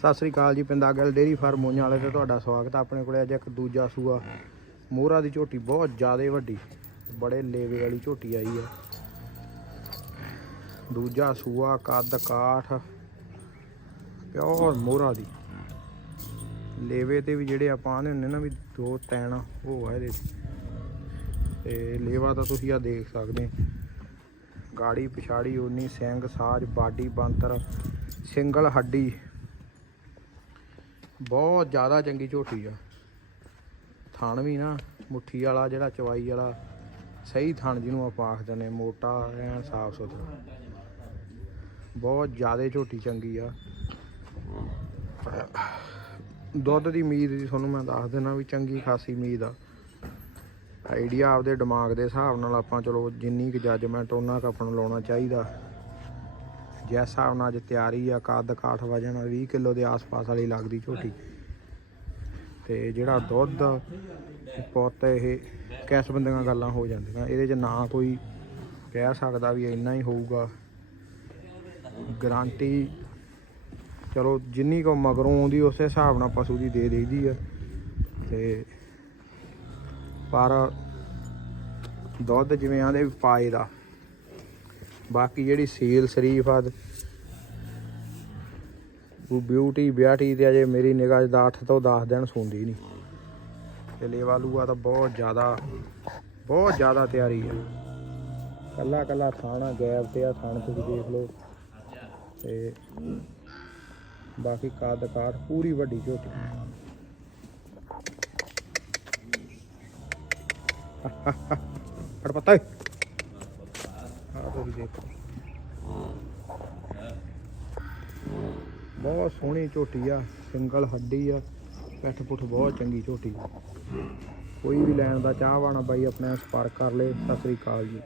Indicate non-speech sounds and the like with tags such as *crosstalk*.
ਸਤਿ ਸ੍ਰੀ ਅਕਾਲ ਜੀ ਪਿੰਦਾਗਲ dairy farm ਮੋਈਆਂ ਵਾਲੇ ਤੇ ਤੁਹਾਡਾ ਸਵਾਗਤ ਹੈ ਆਪਣੇ ਕੋਲੇ। ਅੱਜ ਇੱਕ ਦੂਜਾ ਸੂਆ। ਮੋਹਰਾ ਦੀ ਝੋਟੀ ਬਹੁਤ ਜ਼ਿਆਦਾ ਵੱਡੀ, ਬੜੇ ਲੇਵੇ ਵਾਲੀ ਝੋਟੀ ਆਈ ਹੈ ਦੂਜਾ ਸੂਆ, ਕੱਦ, ਕਾਠ, ਪਿਓਰ ਮੋਹਰਾ ਦੀ। ਲੇਵੇ ਤੇ ਵੀ ਜਿਹੜੇ ਆਪਾਂ ਆਨੇ ਹੁੰਦੇ ਨਾ ਵੀ ਦੋ ਟੈਨ ਉਹ ਆ ਇਹਦੇ ਤੇ। ਲੇਵਾ ਤਾਂ ਤੁਸੀਂ ਆ ਦੇਖ ਸਕਦੇ ਗਾੜੀ ਪਿਛਾੜੀ ਉਨੀ, ਸਿੰਘ, ਸਾਜ, ਬਾਡੀ, ਬੰਤਰ, ਸਿੰਗਲ ਹੱਡੀ ਬਹੁਤ ਜ਼ਿਆਦਾ ਚੰਗੀ ਝੋਟੀ ਆ। ਥਣ ਵੀ ਨਾ, ਮੁੱਠੀ ਵਾਲਾ ਜਿਹੜਾ ਚਵਾਈ ਵਾਲਾ, ਸਹੀ ਥਣ ਜਿਹਨੂੰ ਆਪਾਂ ਆਖਦੇ ਨੇ ਮੋਟਾ ਐਨ ਸਾਫ਼ ਸੁਥਰਾ। ਬਹੁਤ ਜ਼ਿਆਦਾ ਝੋਟੀ ਚੰਗੀ ਆ। ਦੁੱਧ ਦੀ ਉਮੀਦ ਦੀ ਤੁਹਾਨੂੰ ਮੈਂ ਦੱਸ ਦਿੰਦਾ ਵੀ ਚੰਗੀ ਖਾਸੀ ਉਮੀਦ ਆ। ਆਈਡੀਆ ਆਪਦੇ ਦਿਮਾਗ ਦੇ ਹਿਸਾਬ ਨਾਲ ਆਪਾਂ ਚਲੋ ਜਿੰਨੀ ਕੁ ਜੱਜਮੈਂਟ ਉਹਨਾਂ ਕੁ ਆਪਾਂ ਨੂੰ ਲਾਉਣਾ ਚਾਹੀਦਾ। ਜਿਸ ਹਿਸਾਬ ਨਾਲ ਅੱਜ ਤਿਆਰੀ ਆ, ਕੱਦ, ਕਾਠ, ਵਜਨ 20 ਕਿਲੋ ਦੇ ਆਸ-ਪਾਸ ਵਾਲੀ ਲੱਗਦੀ ਝੋਟੀ। ਤੇ ਜਿਹੜਾ ਦੁੱਧ, ਪੁੱਤ, ਇਹ ਕਿਸ ਬੰਦੀਆਂ ਗੱਲਾਂ ਹੋ ਜਾਂਦੀਆਂ? ਇਹਦੇ 'ਚ ਨਾ ਕੋਈ ਕਹਿ ਸਕਦਾ ਵੀ ਇੰਨਾ ਹੀ ਹੋਊਗਾ। ਗਾਰੰਟੀ, ਚਲੋ, ਜਿੰਨੀ ਕੋ ਮਗਰੋਂ ਆਉਂਦੀ, ਉਸੇ ਹਿਸਾਬ ਨਾਲ ਪਸ਼ੂ ਦੀ ਦੇ ਦੇਈਦੀ ਆ। ਤੇ ਪਰ ਦੁੱਧ ਜਿਵੇਂ ਆਂਦੇ ਪਾਏ ਦਾ। ਬਾਕੀ ਜਿਹੜੀ ਸੀਲ ਸ਼ਰੀਫ ਆ ਉਹ ਬਿਊਟੀ ਬਿਆਟੀ ਤੇ ਅਜੇ ਮੇਰੀ ਨਿਗਾਹ 'ਚ 8 ਤੋਂ 10 ਦਿਨ ਸੌਂਦੀ ਨਹੀਂ। ਤੇ ਲੇਵਾਲੂਆ ਤਾਂ ਬਹੁਤ ਜ਼ਿਆਦਾ ਬਹੁਤ ਜ਼ਿਆਦਾ ਤਿਆਰੀ ਆ। ਕੱਲਾ ਕੱਲਾ ਥਾਣਾ ਗੈਪ ਤੇ ਆ, ਥਾਣ ਤੁਸੀਂ ਦੇਖ ਲਓ। ਤੇ ਬਾਕੀ ਕੱਦ ਕਾਠ ਪੂਰੀ ਵੱਡੀ ਝੋਟੀ। *laughs* ਫੜ ਪਤਾ ਆ ਤੁਸੀਂ ਦੇਖੋ ਬਹੁਤ ਸੋਹਣੀ ਝੋਟੀ ਆ ਸਿੰਗਲ ਹੱਡੀ ਆ ਪਿੱਠ ਪੁੱਠ ਬਹੁਤ ਚੰਗੀ ਝੋਟੀ। ਕੋਈ ਵੀ ਲੈਣ ਦਾ ਚਾਹਵਾਨਾ ਬਾਈ ਆਪਣੇ ਸੰਪਰਕ ਕਰ ਲੇ ਸਤਿ ਸ੍ਰੀ ਅਕਾਲ ਜੀ।